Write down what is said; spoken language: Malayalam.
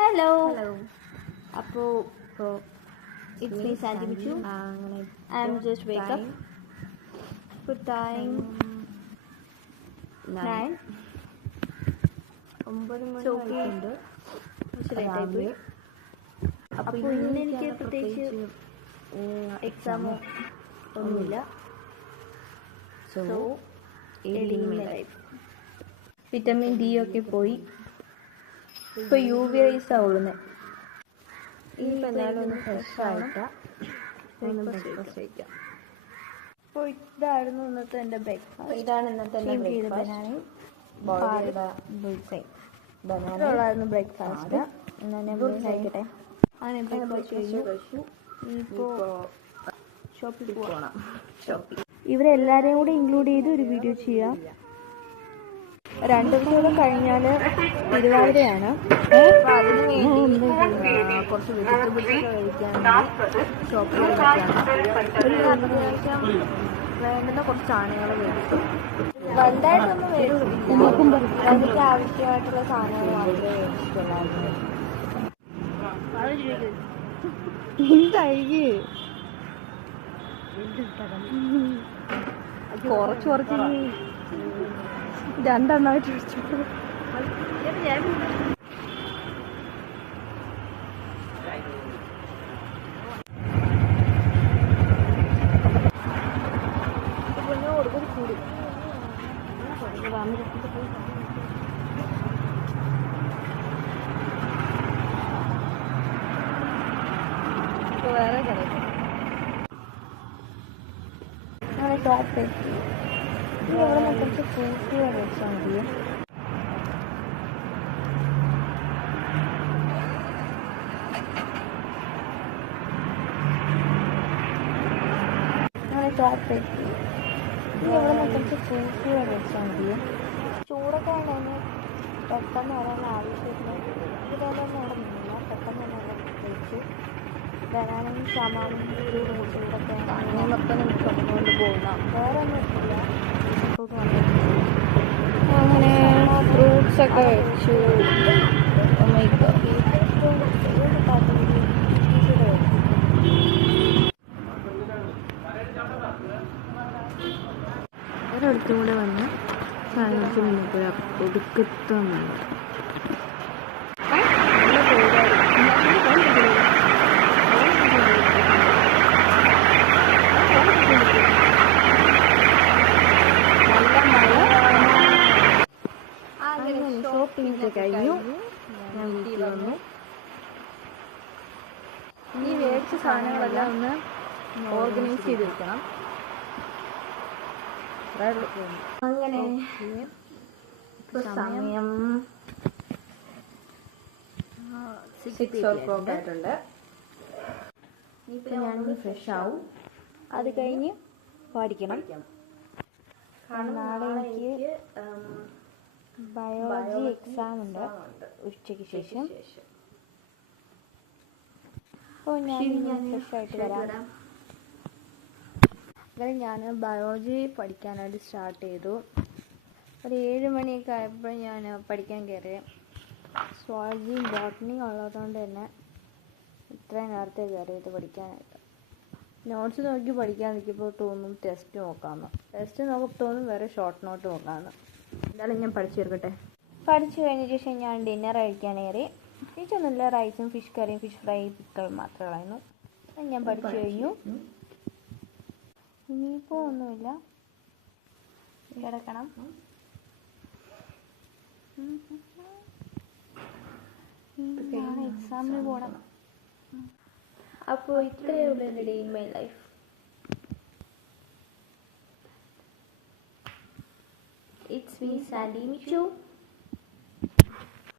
Hello. Hello. So it's me Sandy Michu. I'm just wake up. Good time. 9. So okay. ശരിയായിപ്പോയി. അപ്പോൾ ഇന്ന് എനിക്ക് പ്രത്യേകിച്ച് എക്സാമോ ഒന്നുമില്ല. So editing life. Vitamin D ഒക്കെ പോയി. ഇപ്പോൾ UV റേസാണ് ഉള്ളത്. ഇനിയിപ്പോൾ എന്തായാലും ഒന്ന് ഫ്രഷായിട്ട് ഒന്ന് ബ്രേക്ക്ഫാസ്റ്റ് കഴിക്കാം. അപ്പോൾ ഇതായിരുന്നു ഇന്നത്തെ എൻ്റെ ബ്രേക്ക്ഫാസ്റ്റ്. ഇതാണ് ഇന്നത്തെ എൻ്റെ ബ്രേക്ക്ഫാസ്റ്റ്. ബനാനയും ബ്രേക്ക്ഫാസ്റ്റ്. ഞാൻ കഴിക്കട്ടെ. അങ്ങനെ ബ്രേക്ക്ഫാസ്റ്റ് കഴിച്ചു. ഇപ്പോൾ ഷോപ്പിൽ പോകണം. ഇവരെല്ലാവരെയും കൂടെ ഇൻക്ലൂഡ് ചെയ്ത് ഒരു വീഡിയോ ചെയ്യാം. 2 ദിവസം കഴിഞ്ഞാൽ തിരുവാതിരയാണ്. അപ്പോൾ അതിന് വേണ്ടി കുറച്ച് വെജിറ്റബിൾസ് കഴിക്കാൻ ഷോപ്പിൽ അത്യാവശ്യം വേണ്ടുന്ന കുറച്ച് സാധനങ്ങൾ മേടിക്കും. വലുതായിട്ടൊന്നും മേടിച്ചിട്ടില്ല. എനിക്ക് ആവശ്യമായിട്ടുള്ള സാധനങ്ങൾ മാത്രമേ മേടിച്ചിട്ടുള്ളായിരുന്നു. കുറച്ച് 2 എണ്ണമായിട്ട് വെച്ചിട്ട് വേറെ കിടക്കും. അങ്ങനെ ടോപ്പ് എത്തി. ഇവിടെ കുറച്ച് ഫ്രൂട്ട്സ് വെച്ചാൽ മതി. അങ്ങനെ ടോപ്പ് എത്തി. ഇവിടെ കുറച്ച് ഫ്രൂട്ട്സ് വെച്ചാൽ മതി. ചൂടൊക്കെ ഉണ്ടെങ്കിൽ പെട്ടെന്ന് വരാൻ ആവശ്യമില്ല. ഇതൊന്നും അവിടെ നിന്നില്ല. പെട്ടെന്ന് തന്നെ അവിടെ കഴിച്ചു. ബനാനയും ഷമാനും ചൂടൊക്കെ അങ്ങനെ മൊത്തം നമുക്ക് കൊണ്ടുകൊണ്ട് പോകുന്ന വേറെ ഒന്നും ഇല്ല. അങ്ങനെ ഫ്രൂട്ട്സ് ഒക്കെ വെച്ചു. ഒരടുത്തും കൂടെ വന്ന് സാധനത്തിന് മുന്നിൽ ഒടുക്കത്തൊന്നുണ്ട്. ഷോപ്പിംഗ് കഴിഞ്ഞു. ഞാൻ വീട്ടിൽ വന്നു. ഈ മേടിച്ച സാധനങ്ങളെല്ലാം ഒന്ന് ഓർഗനൈസ് ചെയ്ത് വെക്കണം. അങ്ങനെ സമയം 6:00 ആയിട്ടുണ്ട്. ഞാൻ ഫ്രഷ് ആവും. അത് കഴിഞ്ഞ് പഠിക്കണം. നാളെ എനിക്ക് ബയോളജി എക്സാം ഉണ്ട് ഉച്ചയ്ക്ക് ശേഷം. അപ്പോൾ ഞാൻ ഫ്രഷ് ആയിട്ട് വരാം. അങ്ങനെ ഞാൻ ബയോളജി പഠിക്കാനായിട്ട് സ്റ്റാർട്ട് ചെയ്തു. ഒരു 7 മണിയൊക്കെ ആയപ്പോൾ ഞാൻ പഠിക്കാൻ കയറി. സുവോളജിയും ബോട്ടണിയും ഉള്ളതുകൊണ്ട് തന്നെ ഇത്രയും നേരത്തെ കയറിയത് പഠിക്കാനായിട്ട്. നോട്ട്സ് നോക്കി പഠിക്കാൻ നിൽക്കുമ്പോൾ തോന്നും ടെസ്റ്റ് നോക്കാമെന്ന്. ടെസ്റ്റ് നോക്കുമ്പോൾ തോന്നും വേറെ ഷോർട്ട് നോട്ട് നോക്കാമെന്ന്. എന്തായാലും ഞാൻ പഠിച്ചു തീർക്കട്ടെ. പഠിച്ചു കഴിഞ്ഞ ശേഷം ഞാൻ ഡിന്നർ കഴിക്കാൻ കയറി. ഫിഷൊന്നുമില്ല, റൈസും ഫിഷ് കറിയും ഫിഷ് ഫ്രൈ പിക്കിൾ മാത്രമായിരുന്നു. ഞാൻ പഠിച്ചു കഴിഞ്ഞു. ഇനിയിപ്പോൾ ഒന്നുമില്ല, കിടക്കണം. നാളെ എക്സാമിന് പോകണം. അപ്പോൾ ഇത്രയേ ഉള്ളൂ എൻ്റെ day in my life. It's me, Sandy Michu.